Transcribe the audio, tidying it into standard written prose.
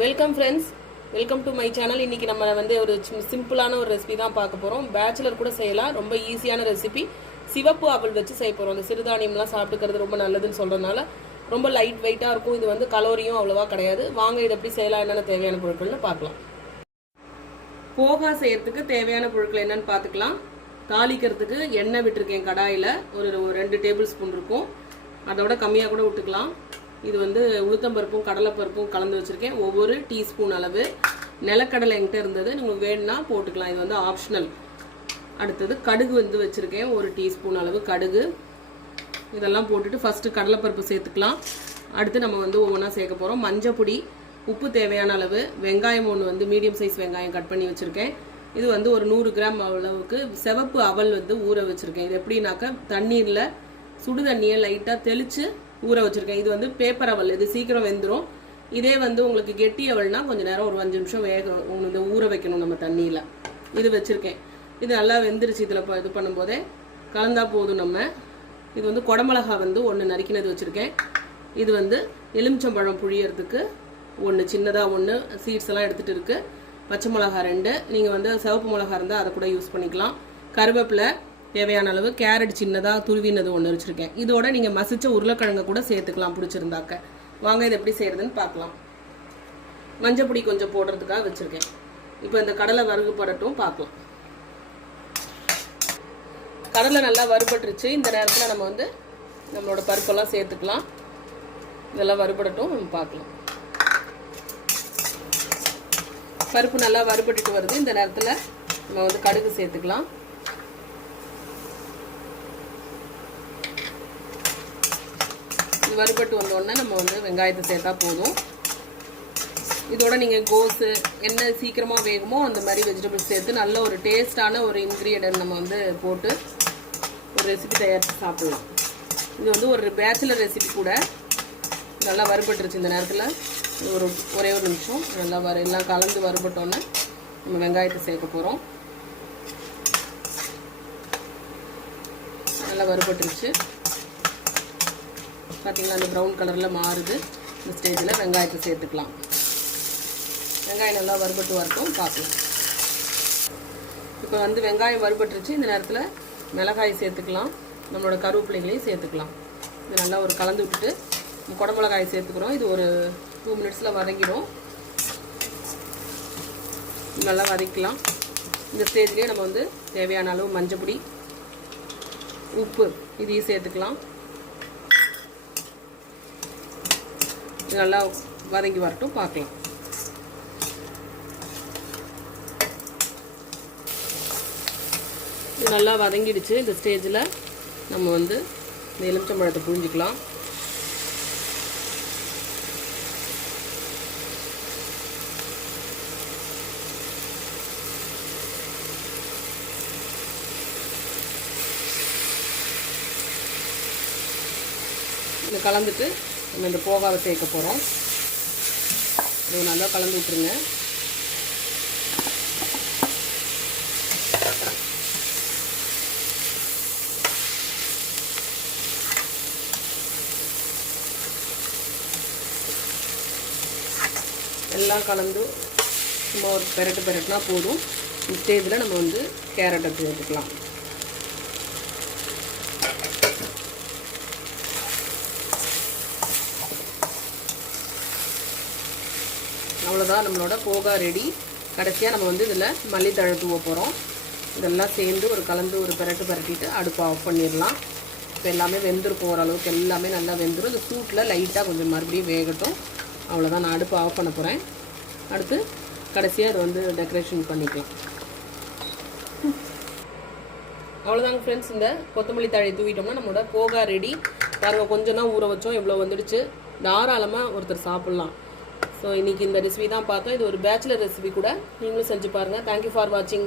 Welcome friends, welcome to my channel. இன்றைக்கி நம்ம வந்து ஒரு சிம்பிளான ஒரு ரெசிபி தான் பார்க்க போகிறோம். பேச்சுலர் கூட செய்யலாம், ரொம்ப ஈஸியான ரெசிபி. சிவப்பு அவல் வச்சு செய்ய போகிறோம். அந்த சிறுதானியம்லாம் சாப்பிட்டுக்கிறது ரொம்ப நல்லதுன்னு சொல்கிறதுனால ரொம்ப லைட் வெயிட்டாக இருக்கும். இது வந்து கலோரியும் அவ்வளோவா கிடையாது. வாங்க இதை எப்படி செய்யலாம், என்னென்ன தேவையான பொருட்கள்னு பார்க்கலாம். போகா செய்யறதுக்கு தேவையான பொருட்கள் என்னென்னு பார்த்துக்கலாம். தாளிக்கிறதுக்கு எண்ணெய் விட்டுருக்கேன் கடாயில், ஒரு 2 டேபிள் ஸ்பூன் இருக்கும். அதோட கம்மியாக கூட விட்டுக்கலாம். இது வந்து உளுத்தம்பருப்பும் கடலைப்பருப்பும் கலந்து வச்சுருக்கேன், ஒவ்வொரு டீஸ்பூன் அளவு. நிலக்கடலை என்கிட்ட இருந்தது, உங்களுக்கு வேணும்னா போட்டுக்கலாம், இது வந்து ஆப்ஷனல். அடுத்தது கடுகு வந்து வச்சுருக்கேன், ஒரு டீஸ்பூன் அளவு கடுகு. இதெல்லாம் போட்டுட்டு ஃபஸ்ட்டு கடலைப்பருப்பு சேர்த்துக்கலாம். அடுத்து நம்ம வந்து ஒவ்வொன்றா சேர்க்க போகிறோம். மஞ்சள் பொடி, உப்பு தேவையான அளவு, வெங்காயம் ஒன்று வந்து மீடியம் சைஸ் வெங்காயம் கட் பண்ணி வச்சுருக்கேன். இது வந்து ஒரு 100 கிராம் அளவுக்கு சிவப்பு அவல் வந்து ஊற வச்சுருக்கேன். இது எப்படின்னாக்கா தண்ணீரில் சுடு தண்ணியை லைட்டாக தெளித்து ஊற வச்சுருக்கேன். இது வந்து பேப்பர் அவல், இது சீக்கிரம் வெந்துடும். இதே வந்து உங்களுக்கு கெட்டி அவல்னா கொஞ்சம் நேரம், ஒரு 5 நிமிஷம் இந்த ஊற வைக்கணும் நம்ம தண்ணியில். இது வச்சுருக்கேன். இது நல்லா வெந்துருச்சு. இதில் இது பண்ணும்போதே கலந்தா போதும் நம்ம. இது வந்து குடமிளகா வந்து 1 நறுக்கினது வச்சுருக்கேன். இது வந்து எலுமிச்சம்பழம் புழியறதுக்கு 1 சின்னதாக 1 சீட்ஸ் எல்லாம் எடுத்துகிட்டு இருக்குது. பச்சை மிளகா 2, நீங்கள் வந்து சிவப்பு மிளகா இருந்தால் அதை கூட யூஸ் பண்ணிக்கலாம். கருவேப்பிலை தேவையான அளவு, கேரட் சின்னதாக துருவினது 1 வச்சுருக்கேன். இதோட நீங்கள் மசிச்ச உருளைக்கிழங்கை கூட சேர்த்துக்கலாம் பிடிச்சிருந்தாக்க. வாங்க இது எப்படி செய்கிறதுன்னு பார்க்கலாம். மஞ்சள் பொடி கொஞ்சம் போடுறதுக்காக வச்சுருக்கேன். இப்போ இந்த கடலை வறுபடட்டும் பார்க்கலாம். கடலை நல்லா வறுபட்டுருச்சு. இந்த நேரத்தில் நம்ம வந்து நம்மளோட பருப்பெல்லாம் சேர்த்துக்கலாம். இதெல்லாம் வறுபடட்டும், நம்ம பார்க்கலாம். பருப்பு நல்லா வறுபட்டுட்டு வருது. இந்த நேரத்தில் நம்ம வந்து கடுகு சேர்த்துக்கலாம். இது வறுபட்டு வந்தோடனே நம்ம வந்து வெங்காயத்தை சேர்த்தா போதும். இதோட நீங்கள் கோஸு என்ன சீக்கிரமாக வேகுமோ அந்த மாதிரி வெஜிடபிள்ஸ் சேர்த்து நல்ல ஒரு டேஸ்டான ஒரு இன்க்ரீடியன்ட் நம்ம வந்து போட்டு ஒரு ரெசிபி தயாரித்து சாப்பிட்லாம். இது வந்து ஒரு பேச்சுலர் ரெசிபி கூட. நல்லா வறுபட்டுருச்சு. இந்த நேரத்தில் ஒரே ஒரு நிமிஷம் நல்லா எல்லாம் கலந்து வறுபட்டோன்னே நம்ம வெங்காயத்தை சேர்க்க போகிறோம். நல்லா வறுபட்டுருச்சு. பார்த்தீங்களா, அந்த ப்ரௌன் கலரில் மாறுது. இந்த ஸ்டேஜில் வெங்காயத்தை சேர்த்துக்கலாம். வெங்காயம் நல்லா வறுபட்டு வரட்டும், பார்க்கலாம். இப்போ வந்து வெங்காயம் வறுபட்டுருச்சு. இந்த நேரத்தில் மிளகாய் சேர்த்துக்கலாம், நம்மளோட கருவேப்பிலைகளையும் சேர்த்துக்கலாம். இது நல்லா ஒரு கலந்து விட்டுட்டு குடமிளகாய் சேர்த்துக்கிறோம். இது ஒரு 2 மினிட்ஸில் வதங்கிடும். நல்லா வதக்கலாம். இந்த ஸ்டேஜ்லேயே நம்ம வந்து தேவையான அளவு மஞ்சள் பொடி, உப்பு இதையும் சேர்த்துக்கலாம். நல்லா வதங்கி வரட்டும், பார்க்கலாம். இது நல்லா வதங்கிடுச்சு. இந்த ஸ்டேஜில் நம்ம வந்து இந்த எலுமிச்சம்பழத்தை புழிஞ்சிக்கலாம். இதை கலந்துட்டு நம்ம இந்த போகாவை சேர்க்க போகிறோம். இது நல்லா கலந்து விட்டுருங்க. எல்லாம் கலந்து சும்மா ஒரு பெரட்டுனா போதும். இந்த ஸ்டேஜில் நம்ம வந்து கேரட்டை சேர்த்துக்கலாம். அவ்வளோதான், நம்மளோட போகா ரெடி. கடைசியாக நம்ம வந்து இதில் மல்லித்தழை தூவ போகிறோம். இதெல்லாம் சேர்ந்து ஒரு கலந்து ஒரு பெரட்டிட்டு அடுப்பை ஆஃப் பண்ணிடலாம். இப்போ எல்லாமே வெந்திருக்கும், ஓரளவுக்கு எல்லாமே நல்லா வெந்துடும். இந்த சூட்டில் லைட்டாக கொஞ்சம் மறுபடியும் வேகட்டும். அவ்வளோதான், நான் அடுப்பை ஆஃப் பண்ண போகிறேன். அடுத்து கடைசியாக அதை வந்து டெக்கரேஷன் பண்ணிக்கலாம். அவ்வளோதாங்க ஃப்ரெண்ட்ஸ், இந்த கொத்தமல்லி தழை தூவிட்டோம்னா நம்மளோட போகா ரெடி. பாருங்கள், கொஞ்சம் தான் ஊற வச்சோம், எவ்வளோ வந்துடுச்சு. தாராளமாக ஒருத்தர் சாப்பிட்லாம். ஸோ இன்றைக்கி இந்த ரெசிபி தான் பார்த்தோம். இது ஒரு பேச்சுலர் ரெசிபி கூட. நீங்களும் செஞ்சு பாருங்கள். தேங்க்யூ ஃபார் வாட்சிங்.